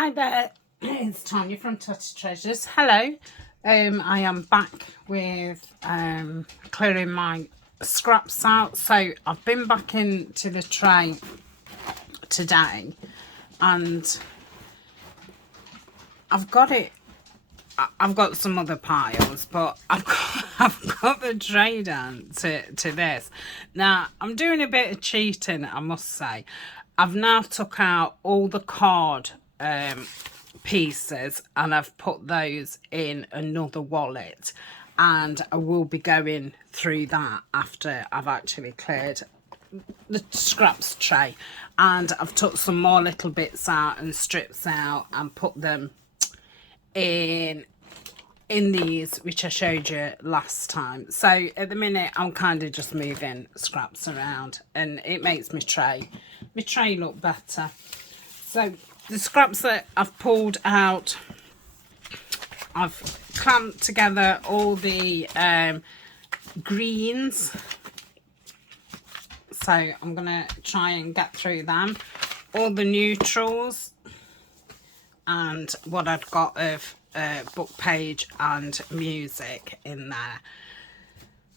Hi there, it's Tania from Tatty Treasures. Hello, I am back with clearing my scraps out. So I've been back into the tray today and I've got some other piles, but I've got the tray down to this. Now I'm doing a bit of cheating, I must say. I've now took out all the card pieces and I've put those in another wallet, and I will be going through that after I've actually cleared the scraps tray. And I've took some more little bits out and strips out and put them in these, which I showed you last time. So at the minute I'm kind of just moving scraps around and it makes my tray look better. So the scraps that I've pulled out, I've clamped together all the greens, so I'm gonna try and get through them, all the neutrals, and what I've got of book page and music in there.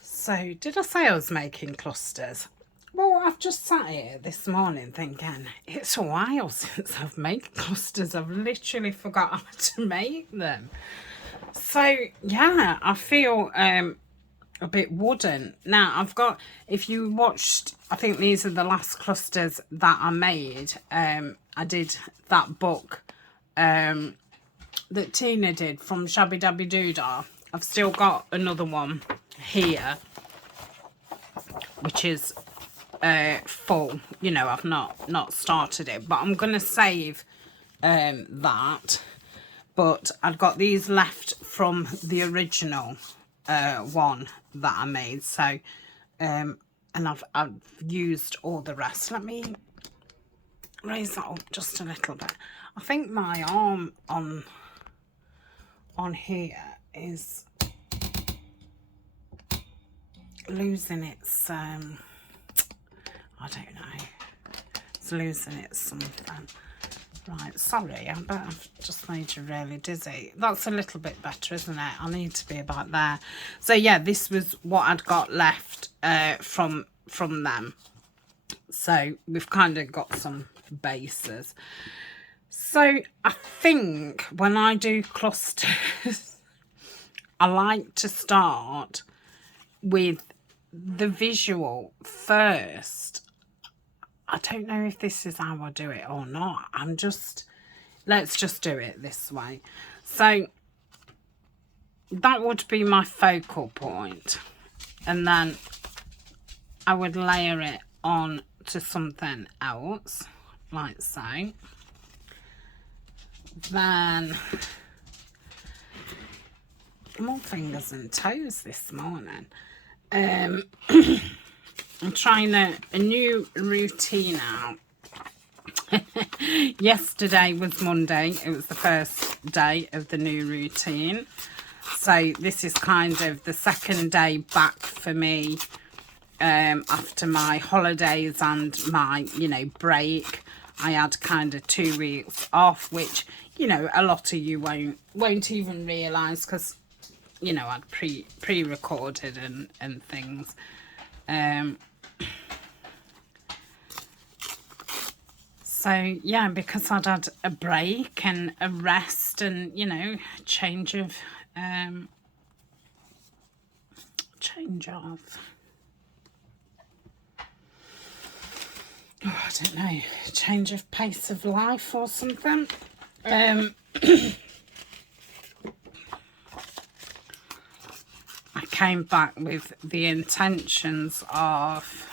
So did I say I was making clusters? Well, I've just sat here this morning thinking it's a while since I've made clusters. I've literally forgot how to make them. So yeah, I feel a bit wooden. Now I've got, if you watched, I think these are the last clusters that I made. I did that book that Tina did from Shabby Dabby Doodah. I've still got another one here, which is full. You know, I've not started it, but I'm gonna save that. But I've got these left from the original one that I made. So and I've used all the rest. Let me raise that up just a little bit. I think my arm on here is losing its I don't know, it's losing its something. Right, sorry, I bet I've just made you really dizzy. That's a little bit better, isn't it? I need to be about there. So yeah, this was what I'd got left from them. So we've kind of got some bases. So I think when I do clusters, I like to start with the visual first. I don't know if this is how I do it or not. Let's just do it this way. So that would be my focal point. And then I would layer it on to something else, like so. Then, more fingers and toes this morning. I'm trying a new routine out. Yesterday was Monday. It was the first day of the new routine. So this is kind of the second day back for me after my holidays and my, you know, break. I had kind of 2 weeks off, which, you know, a lot of you won't even realise because, you know, I'd pre-recorded and things. So yeah, because I'd had a break and a rest and, you know, change of oh, I don't know, change of pace of life or something. I came back with the intentions of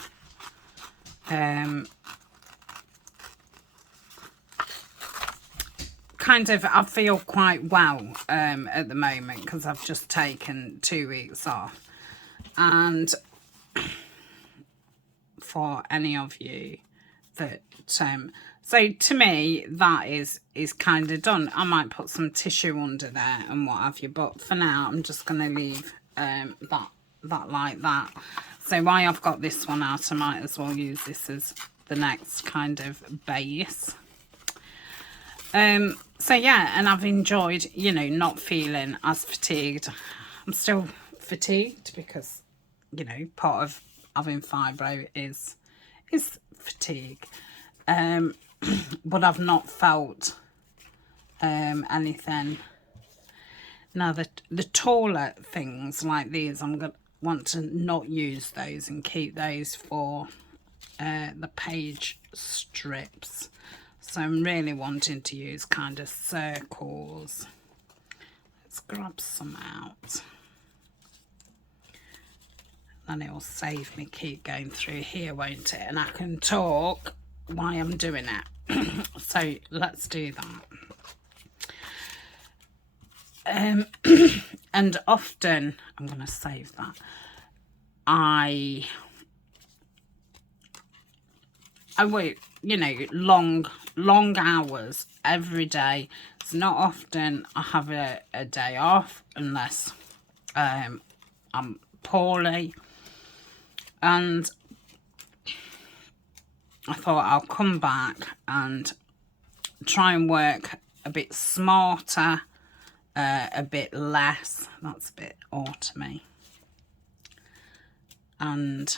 kind of, I feel quite well at the moment because I've just taken 2 weeks off. And for any of you that so to me that is kind of done. I might put some tissue under there and what have you, but for now I'm just going to leave that like that. So while I've got this one out, I might as well use this as the next kind of base. So yeah, and I've enjoyed, you know, not feeling as fatigued. I'm still fatigued because, you know, part of having fibro is fatigue. But I've not felt anything. Now the taller things like these, I'm gonna want to not use those and keep those for the page strips. So I'm really wanting to use kind of circles. Let's grab some out. And it will save me keep going through here, won't it? And I can talk while I'm doing it. So let's do that. And often, I'm going to save that, I work, you know, long hours every day. It's not often I have a day off unless I'm poorly. And I thought I'll come back and try and work a bit smarter, a bit less. That's a bit autumny. And,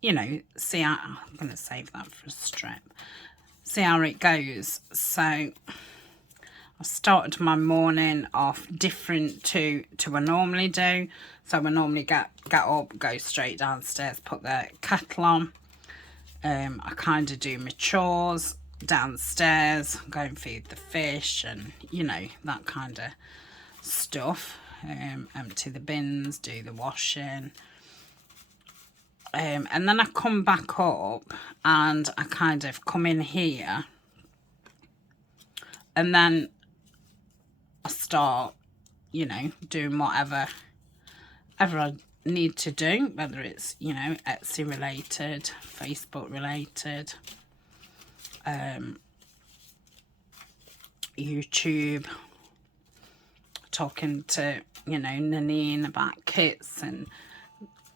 you know, see how, I'm going to save that for a strip. See how it goes. So I started my morning off different to I normally do. So I normally get up, go straight downstairs, put the kettle on. I kind of do my chores downstairs, go and feed the fish and, you know, that kind of stuff. Empty the bins, do the washing. And then I come back up and I kind of come in here and then I start, you know, doing whatever I need to do, whether it's, you know, Etsy related, Facebook related, YouTube, talking to, you know, Nanine about kits and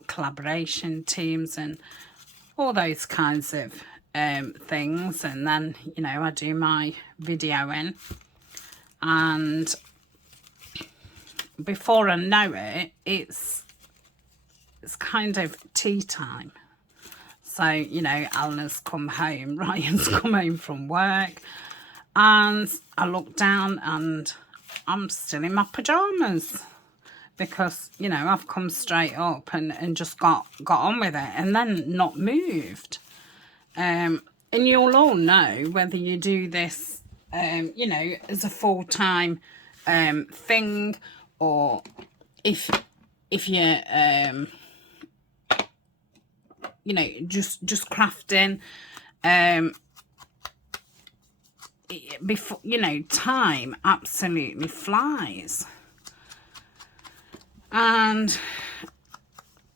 collaboration teams and all those kinds of things. And then, you know, I do my videoing, and before I know it, it's kind of tea time. So, you know, Eleanor's come home, Ryan's come home from work, and I look down and I'm still in my pyjamas because, you know, I've come straight up and just got on with it and then not moved. And you'll all know, whether you do this, you know, as a full-time thing, or if you're, you know, just crafting, before, you know, time absolutely flies. And,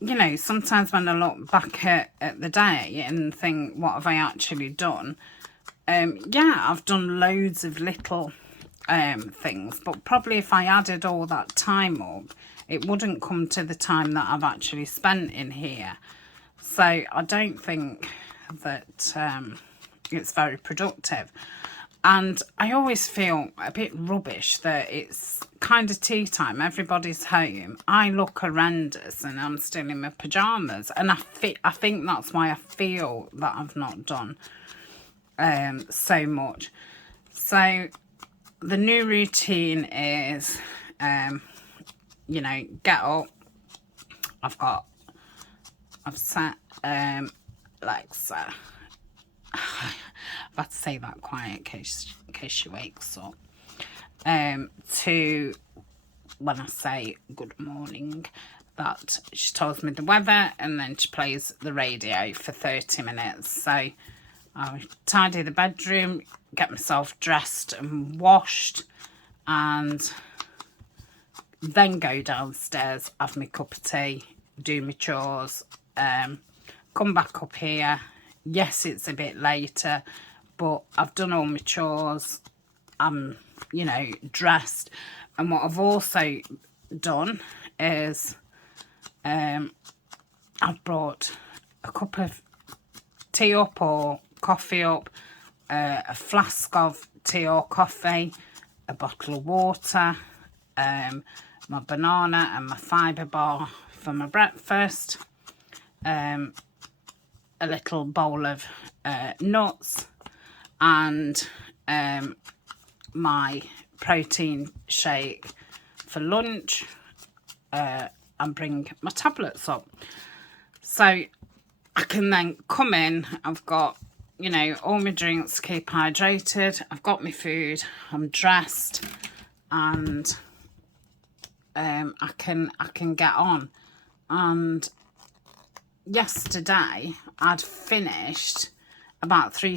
you know, sometimes when I look back at the day and think, what have I actually done? Yeah, I've done loads of little things, but probably if I added all that time up, it wouldn't come to the time that I've actually spent in here. So I don't think that it's very productive. And I always feel a bit rubbish that it's kind of tea time, everybody's home, I look horrendous and I'm still in my pyjamas. And I think that's why I feel that I've not done so much. So the new routine is, you know, get up. I've set Alexa. I've had to say that quiet in case she wakes up. To when I say good morning, that she tells me the weather and then she plays the radio for 30 minutes. So I tidy the bedroom, get myself dressed and washed, and then go downstairs, have my cup of tea, do my chores, come back up here. Yes, it's a bit later, but I've done all my chores. I'm, you know, dressed. And what I've also done is I've brought a cup of tea up or coffee up, a flask of tea or coffee, a bottle of water, my banana and my fibre bar for my breakfast, a little bowl of nuts, and my protein shake for lunch, and bring my tablets up. So I can then come in, I've got, you know, all my drinks to keep hydrated, I've got my food, I'm dressed, and I can get on. And yesterday I'd finished about 3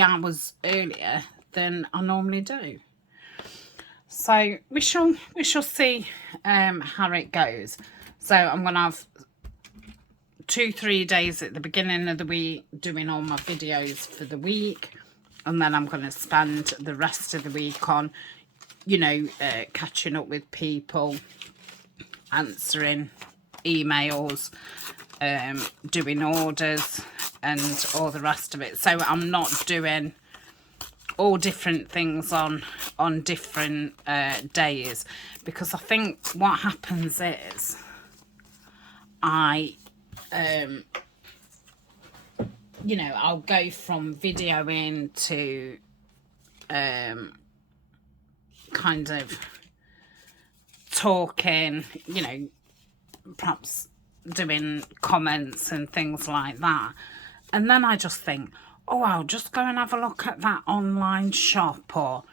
hours earlier than I normally do. So we shall see how it goes. So I'm gonna have 2-3 days at the beginning of the week doing all my videos for the week, and then I'm going to spend the rest of the week on, you know, catching up with people, answering emails, doing orders and all the rest of it. So I'm not doing all different things on different days, because I think what happens is you know, I'll go from videoing to kind of talking, you know, perhaps doing comments and things like that, and then I just think, oh, I'll just go and have a look at that online shop, or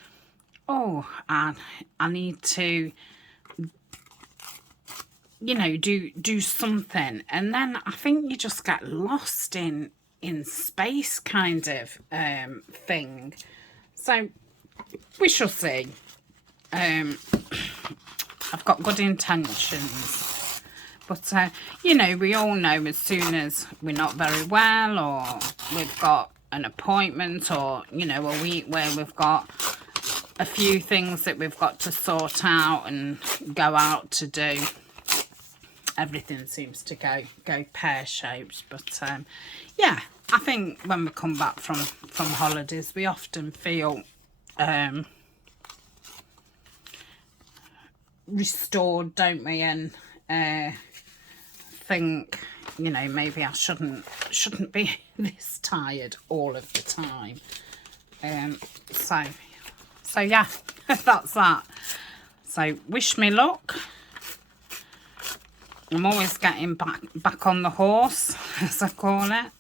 oh, and I need to, you know, do something. And then I think you just get lost in space kind of thing. So we shall see. I've got good intentions, but you know, we all know as soon as we're not very well, or we've got an appointment, or, you know, a week where we've got a few things that we've got to sort out and go out to do, everything seems to go pear-shaped. But yeah, I think when we come back from holidays, we often feel restored, don't we? And think, you know, maybe I shouldn't be this tired all of the time. So yeah, that's that. So wish me luck. I'm always getting back on the horse, as I call it.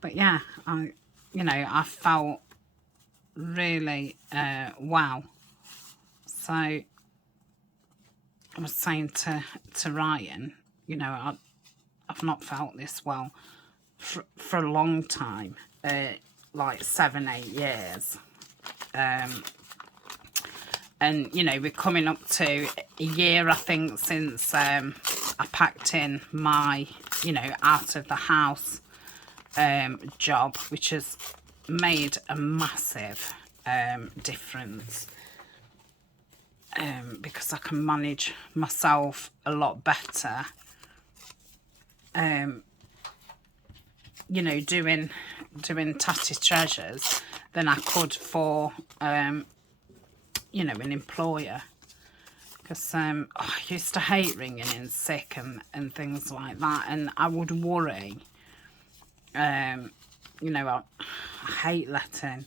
But yeah, I felt really well. So I was saying to Ryan, you know, I've not felt this well for a long time, like 7-8 years. And, you know, we're coming up to a year, I think, since I packed in my, you know, out of the house job, which has made a massive difference, because I can manage myself a lot better. You know, doing Tatty Treasures than I could for you know, an employer, because I used to hate ringing in sick and things like that, and I would worry. You know, I hate letting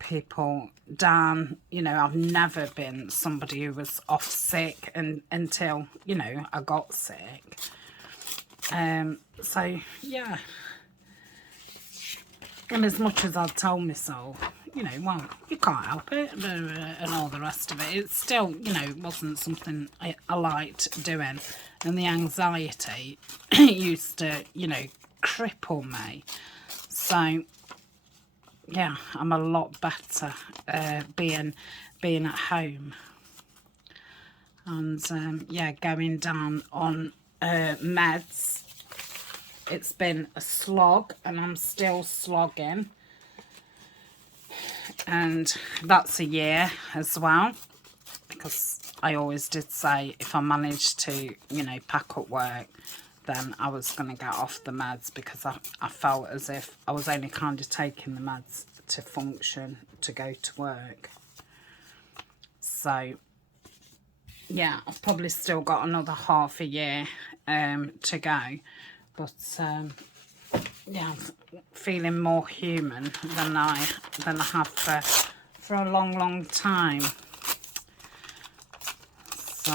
people down. You know, I've never been somebody who was off sick until, you know, I got sick. So yeah, and as much as I'd tell myself, you know, well, you can't help it, and all the rest of it, it still, you know, wasn't something I liked doing. And the anxiety used to, you know, cripple me. So yeah, I'm a lot better being at home. And yeah, going down on meds. It's been a slog, and I'm still slogging. And that's a year as well, because I always did say if I managed to, you know, pack up work, then I was going to get off the meds, because I felt as if I was only kind of taking the meds to function, to go to work. So yeah, I've probably still got another half a year to go, but yeah, I'm feeling more human than I have for a long time. So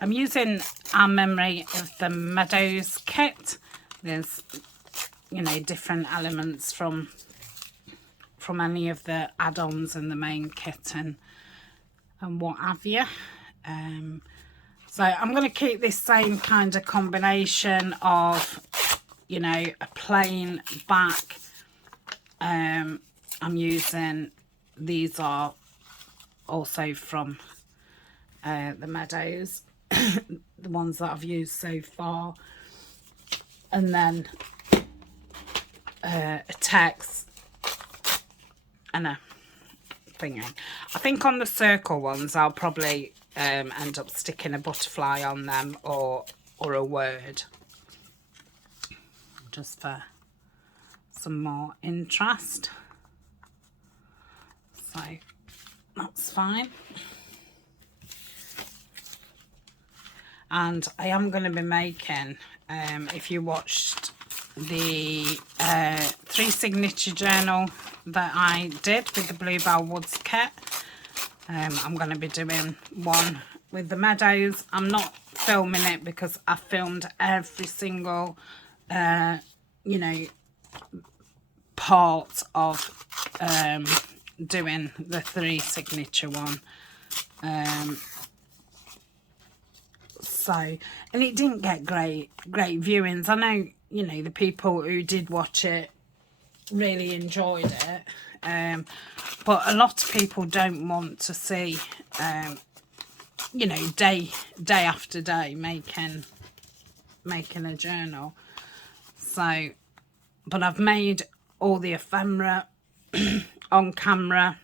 I'm using Our Memory of the Meadows kit. There's, you know, different elements from any of the add-ons in the main kit and what have you. So I'm going to keep this same kind of combination of, you know, a plain back. I'm using, these are also from the Meadows, the ones that I've used so far, and then a text and a thingy. I think on the circle ones I'll probably end up sticking a butterfly on them, or a word, just for some more interest. So that's fine. And I am going to be making, if you watched the 3 signature journal that I did with the Bluebell Woods kit, I'm going to be doing one with the Meadows. I'm not filming it because I filmed every single you know, part of doing the 3 signature one. So, and it didn't get great viewings. I know, you know, the people who did watch it really enjoyed it, but a lot of people don't want to see, you know, day after day making a journal. So, but I've made all the ephemera on camera,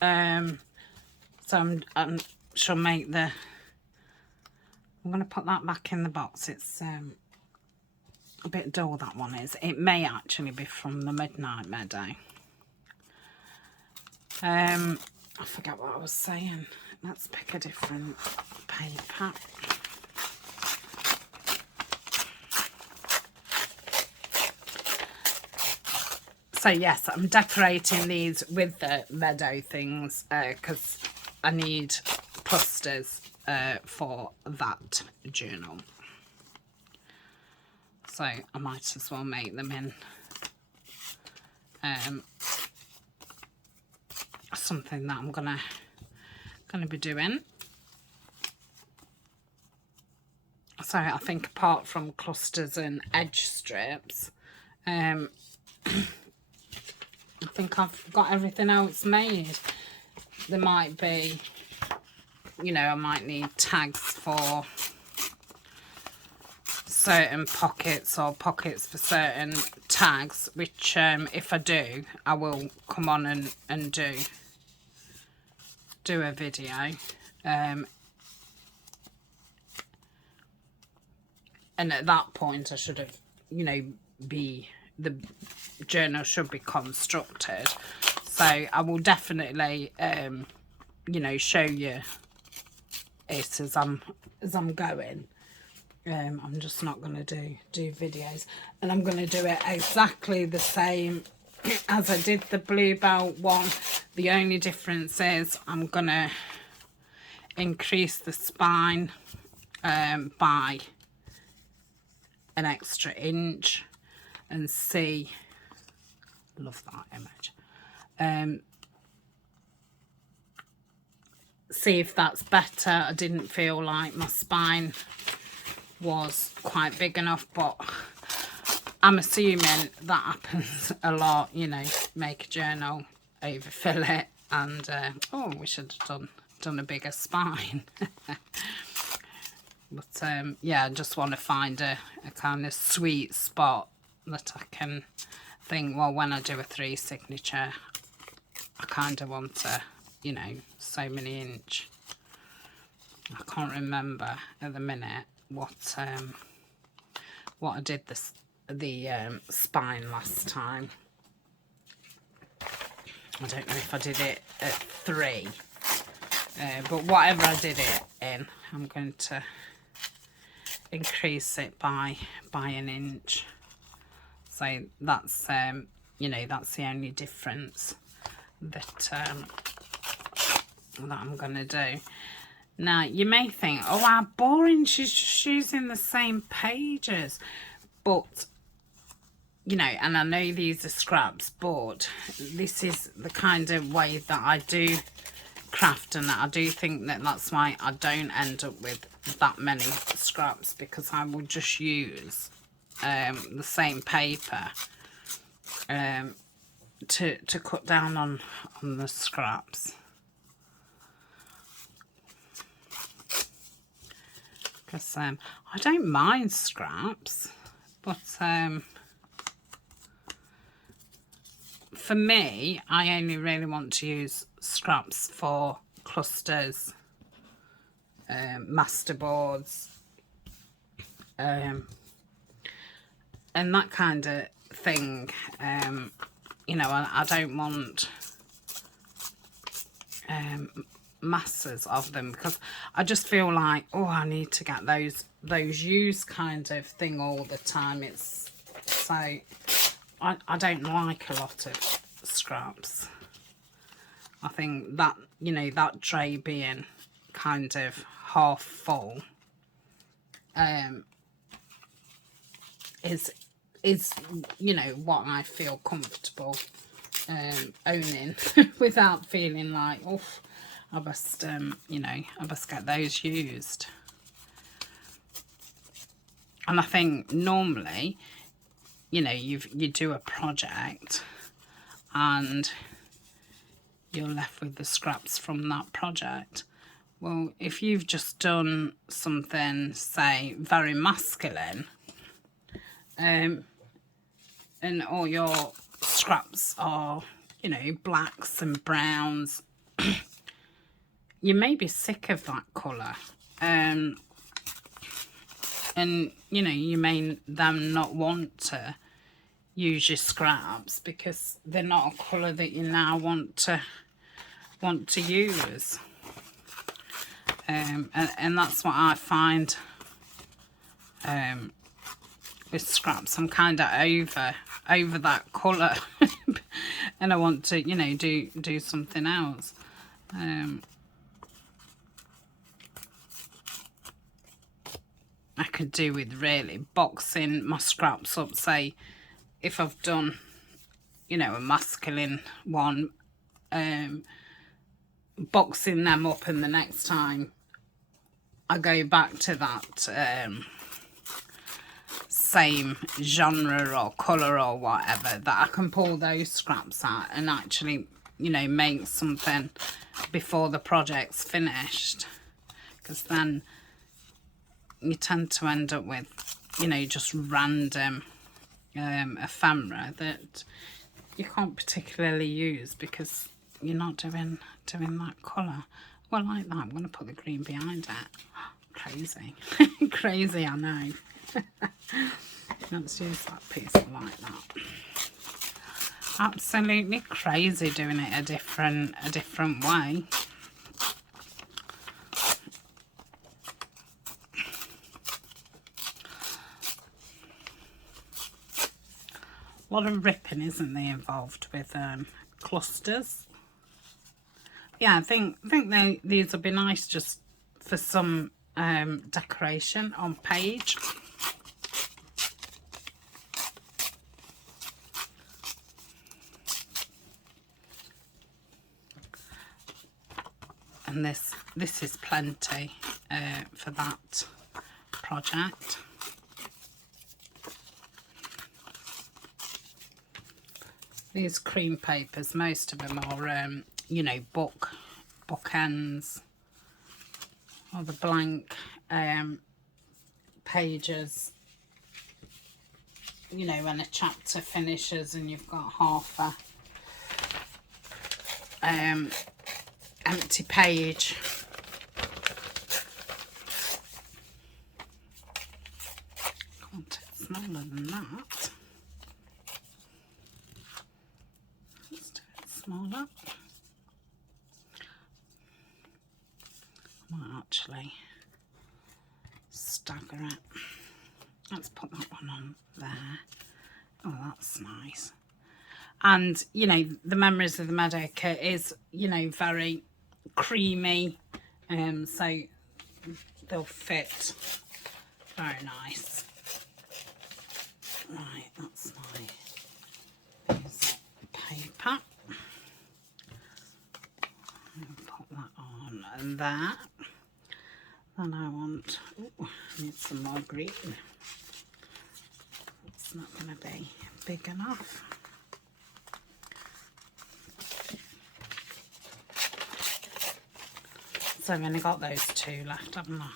so I shall make the, I'm going to put that back in the box. It's a bit dull, that one is. It may actually be from the Midnight Meadow. I forget what I was saying. Let's pick a different paper. So yes, I'm decorating these with the meadow things because I need clusters for that journal. So I might as well make them in something that I'm gonna be doing. So I think apart from clusters and edge strips, I think I've got everything else made. There might be, you know, I might need tags for certain pockets or pockets for certain tags, which if I do, I will come on and do a video. And at that point I should have, you know, the journal should be constructed. So I will definitely you know, show you it as I'm going. I'm just not going to do videos, and I'm going to do it exactly the same as I did the Bluebell one. The only difference is I'm going to increase the spine by an extra inch, and see, love that image, see if that's better. I didn't feel like my spine was quite big enough, but I'm assuming that happens a lot, you know, make a journal, overfill it, and oh, we should have done a bigger spine. But yeah, I just want to find a kind of sweet spot that I can think, well, when I do a 3 signature, I kind of want a, you know, so many inch I can't remember at the minute what I did the spine last time. I don't know if I did it at 3, but whatever I did it in, I'm going to increase it by an inch. So that's you know, that's the only difference that I'm going to do. Now, you may think, oh, how boring, she's just using the same pages. But, you know, and I know these are scraps, but this is the kind of way that I do craft, and I do think that that's why I don't end up with that many scraps, because I will just use the same paper to cut down on the scraps. Because I don't mind scraps, but for me, I only really want to use scraps for clusters, masterboards, and that kind of thing. You know, I don't want masses of them, because I just feel like, oh, I need to get those used kind of thing all the time. It's so I don't like a lot of scraps. I think that, you know, that tray being kind of half full is you know, what I feel comfortable owning without feeling like, oh, I must you know, I must get those used. And I think normally, you know, you do a project and you're left with the scraps from that project. Well, if you've just done something, say, very masculine, and all your scraps are, you know, blacks and browns, you may be sick of that colour, and you know, you may then not want to use your scraps because they're not a colour that you now want to use. And that's what I find with scraps. I'm kind of over that colour and I want to, you know, do something else. I could do with really boxing my scraps up. Say if I've done, you know, a masculine one, boxing them up, and the next time I go back to that same genre or colour or whatever, that I can pull those scraps out and actually, you know, make something before the project's finished. Because then you tend to end up with, you know, just random ephemera that you can't particularly use because you're not doing that colour. Well, like that, I'm going to put the green behind it. Crazy. Crazy, I know. Let's use that piece like that. Absolutely crazy doing it a different way. A lot of ripping, isn't there, involved with clusters? Yeah, I think these would be nice just for some decoration on page. And this is plenty for that project. These cream papers, most of them are, you know, bookends, or the blank pages, you know, when a chapter finishes and you've got half a empty page. smaller than that. Let's do it smaller. I might actually stagger it. Let's put that one on there. Oh, that's nice. And, you know, the Memories of the Meadow kit is, you know, very creamy. So they'll fit very nice. Right, that's my piece of paper. I'll put that on there. Then I want, ooh, I need some more green. It's not going to be big enough. So I've only got those two left, haven't I?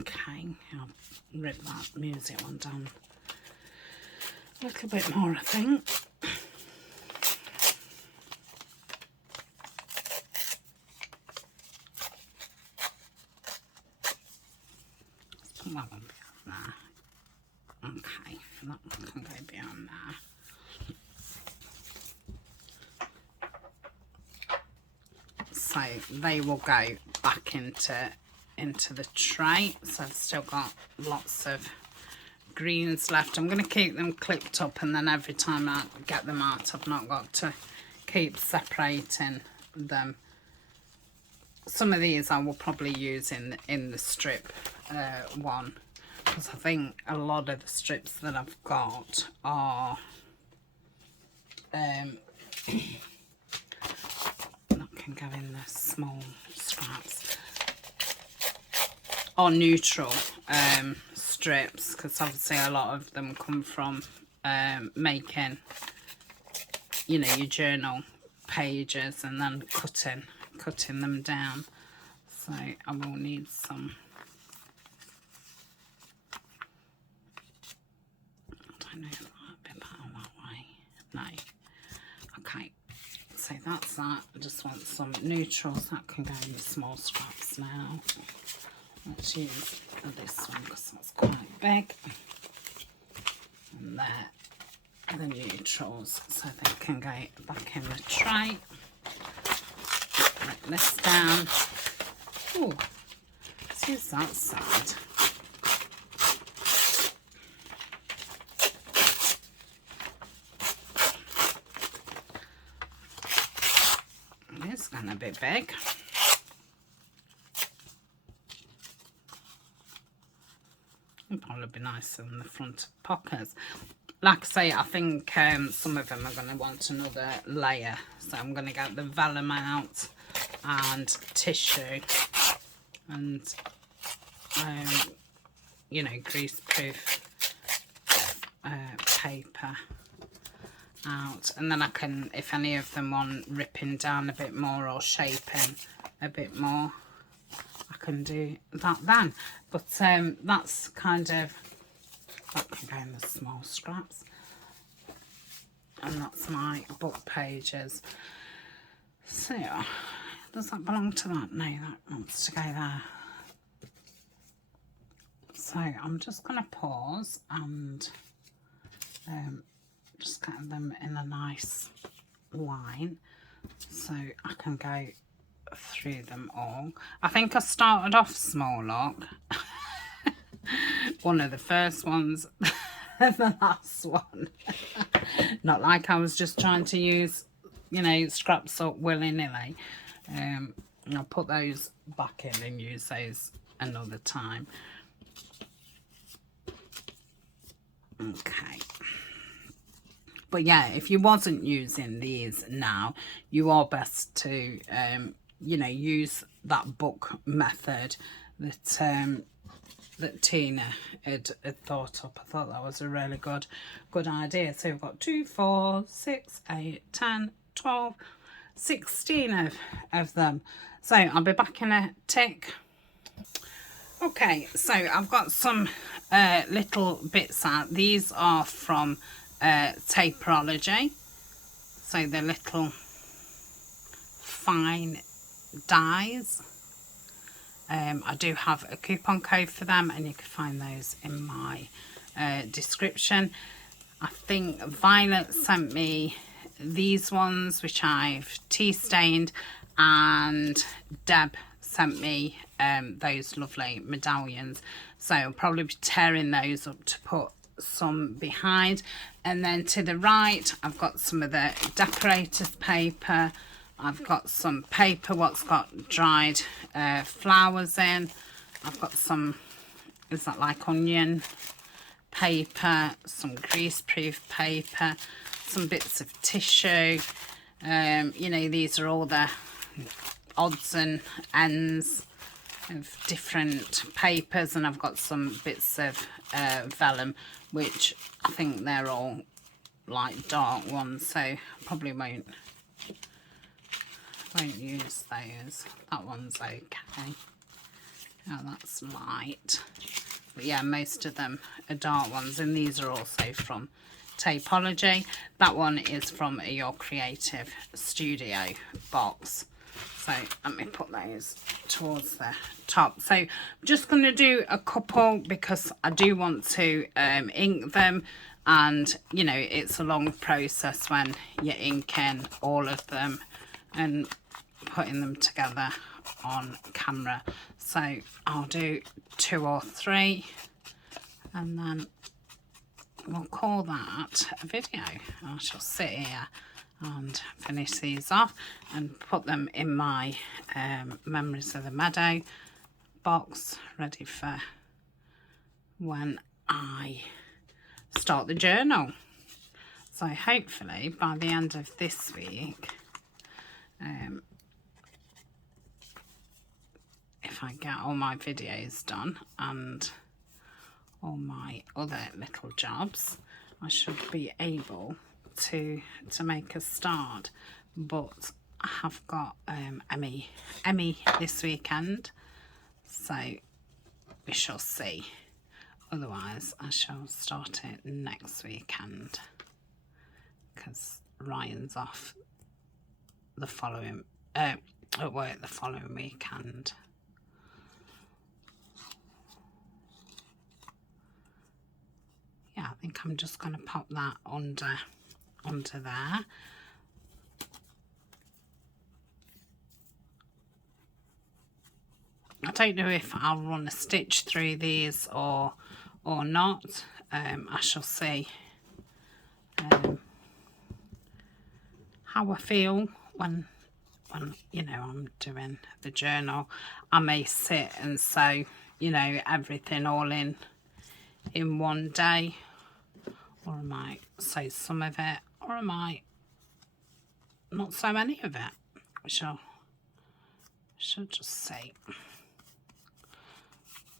Okay, I'll rip that music one down a little bit more, I think. Let's put that one beyond there. Okay, that one can go beyond there. So they will go back into the tray. So I've still got lots of greens left. I'm going to keep them clipped up, and then every time I get them out, I've not got to keep separating them. Some of these I will probably use in the strip one, because I think a lot of the strips that I've got are that can go in the small scraps, or neutral strips, because obviously a lot of them come from making, you know, your journal pages and then cutting them down. So I will need some, I don't know if that'll be better that way. No. Okay, so that's that. I just want some neutrals that can go in the small scraps now. Let's use this one because that's quite big. And there, the neutrals, so they can go back in the tray. Let this down. Oh, let's use that side. It's going to be big. It'll probably be nicer than the front pockets. Like I say, I think some of them are going to want another layer. So I'm going to get the vellum out and tissue and, you know, greaseproof paper out. And then I can, if any of them want ripping down a bit more or shaping a bit more, I can do that then. But that's kind of, that can go in the small scraps. And that's my book pages. So, does that belong to that? No, that wants to go there. So I'm just going to pause and just get them in a nice line so I can go through them all. I think I started off small, look. One of the first ones, the last one. Not like I was just trying to use, you know, scraps up willy-nilly. I'll put those back in and use those another time. Okay. But yeah, if you wasn't using these now, you are best to, you know, use that book method that that Tina had thought up. I thought that was a really good idea. So we've got 2, 4, 6, 8, 10, 12, 16 of them. So I'll be back in a tick. Okay, so I've got some little bits out. These are from Taperology. So they're little fine dies. I do have a coupon code for them, and you can find those in my description. I think Violet sent me these ones, which I've tea stained, and Deb sent me those lovely medallions. So I'll probably be tearing those up to put some behind. And then to the right, I've got some of the decorators paper. I've got some paper what's got dried flowers in. I've got some, is that like onion paper, some greaseproof paper, some bits of tissue. You know, these are all the odds and ends of different papers, and I've got some bits of vellum, which I think they're all like dark ones, so I probably won't use those. That one's okay. Oh, that's light. But yeah, most of them are dark ones, and these are also from Tapology. That one is from a Your Creative Studio box. So let me put those towards the top. So I'm just going to do a couple because I do want to ink them, and you know, it's a long process when you're inking all of them and putting them together on camera. So I'll do 2 or 3, and then we'll call that a video. I shall sit here and finish these off and put them in my Memories of the Meadow box, ready for when I start the journal. So hopefully by the end of this week, if I get all my videos done and all my other little jobs, I should be able to make a start. But I have got Emmy this weekend, so we shall see. Otherwise I shall start it next weekend, because Ryan's off the following at work the following weekend. Yeah, I think I'm just going to pop that onto there. I don't know if I'll run a stitch through these or not. I shall see how I feel when you know, I'm doing the journal. I may sit and sew, you know, everything all in one day, or I might sew some of it, or I might not sew any of it. We shall just see.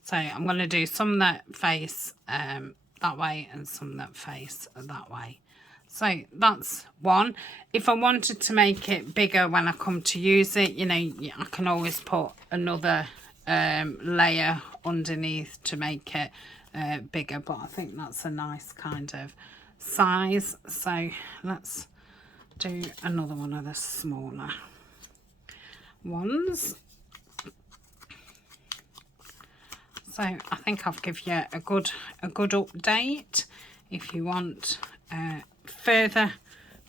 So I'm going to do some that face that way and some that face that way. So that's one. If I wanted to make it bigger when I come to use it, you know, I can always put another layer underneath to make it bigger, but I think that's a nice kind of size. So let's do another one of the smaller ones. So I think I'll give you a good update. If you want further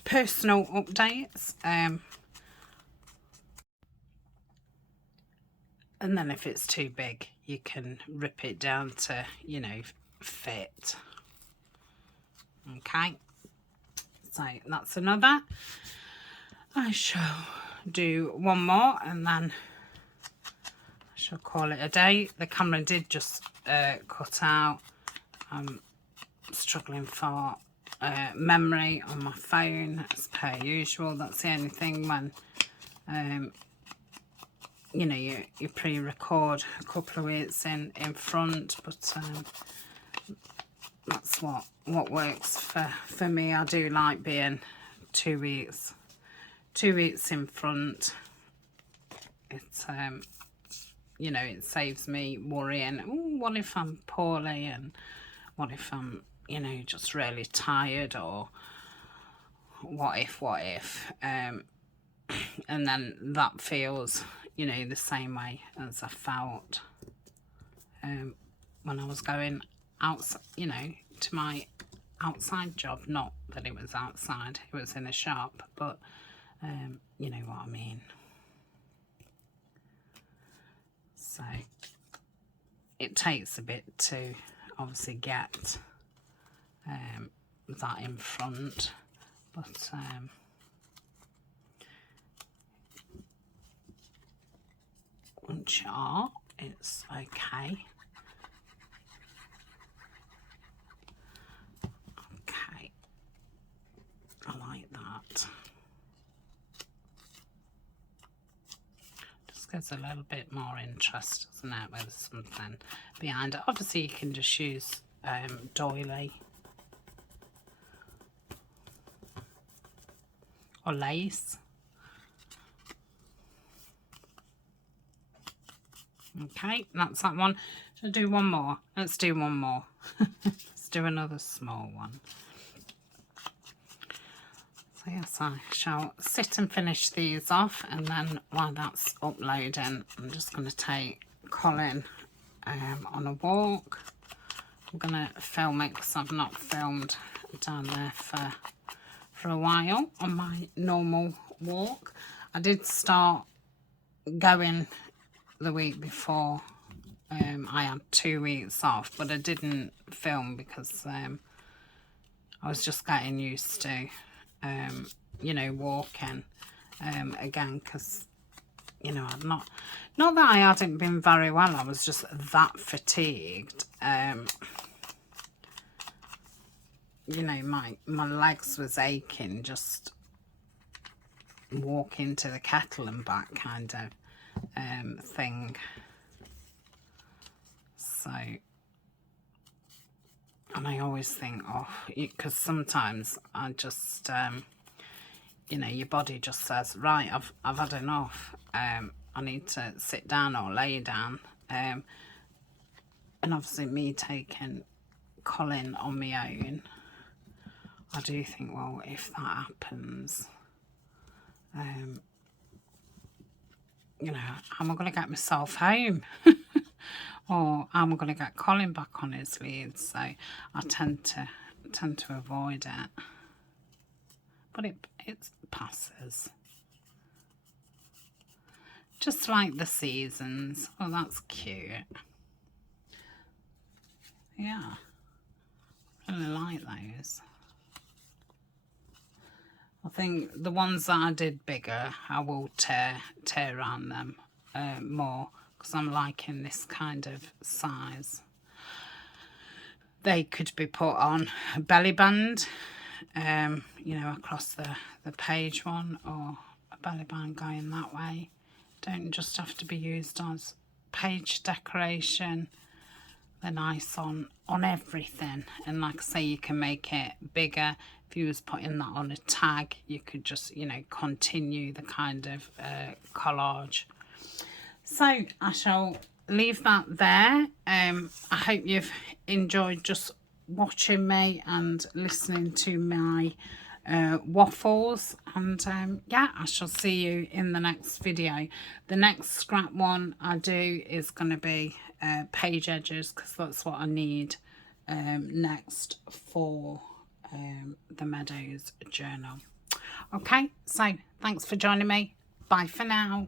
personal updates, and then if it's too big, you can rip it down to, you know, fit. Okay, so that's another. I shall do one more and then I shall call it a day. The camera did just cut out. I'm struggling for memory on my phone as per usual. That's the only thing when you know, you pre-record a couple of weeks in front, but that's what works for me. I do like being 2 weeks in front. It's you know, it saves me worrying, oh, what if I'm poorly, and what if I'm, you know, just really tired, or what if And then that feels, you know, the same way as I felt when I was going outside, you know, to my outside job. Not that it was outside, it was in a shop, but you know what I mean. So it takes a bit to obviously get that in front, but once you are, it's okay. Okay, I like that. Just gives a little bit more interest, doesn't it, with something behind it. Obviously you can just use doily or lace. Okay, that's that one. Should I do one more? Let's do one more. Let's do another small one. So yes, I shall sit and finish these off, and then while that's uploading, I'm just going to take Colin on a walk. I'm going to film it because I've not filmed down there for a while on my normal walk. I did start going the week before. I had 2 weeks off, but I didn't film because I was just getting used to you know, walking again, because you know, I'd not that I hadn't been very well, I was just that fatigued. You know, my legs was aching just walking to the kettle and back kind of thing. So, and I always think, oh, because sometimes I just you know, your body just says, right, I've had enough, I need to sit down or lay down. And obviously me taking Colin on my own, I do think, well, if that happens, you know, how am I going to get myself home? Or how am I going to get Colin back on his lead? So I tend to avoid it. But it passes. Just like the seasons. Oh, that's cute. Yeah. Really like those. I think the ones that I did bigger, I will tear around them more, because I'm liking this kind of size. They could be put on a belly band, you know, across the page one, or a belly band going that way. Don't just have to be used as page decoration. They're nice on everything, and like I say, you can make it bigger. If you was putting that on a tag, you could just, you know, continue the kind of collage. So I shall leave that there. I hope you've enjoyed just watching me and listening to my waffles, and yeah, I shall see you in the next video. The next scrap one I do is going to be page edges, because that's what I need next for the Meadows journal. Okay, so thanks for joining me. Bye for now.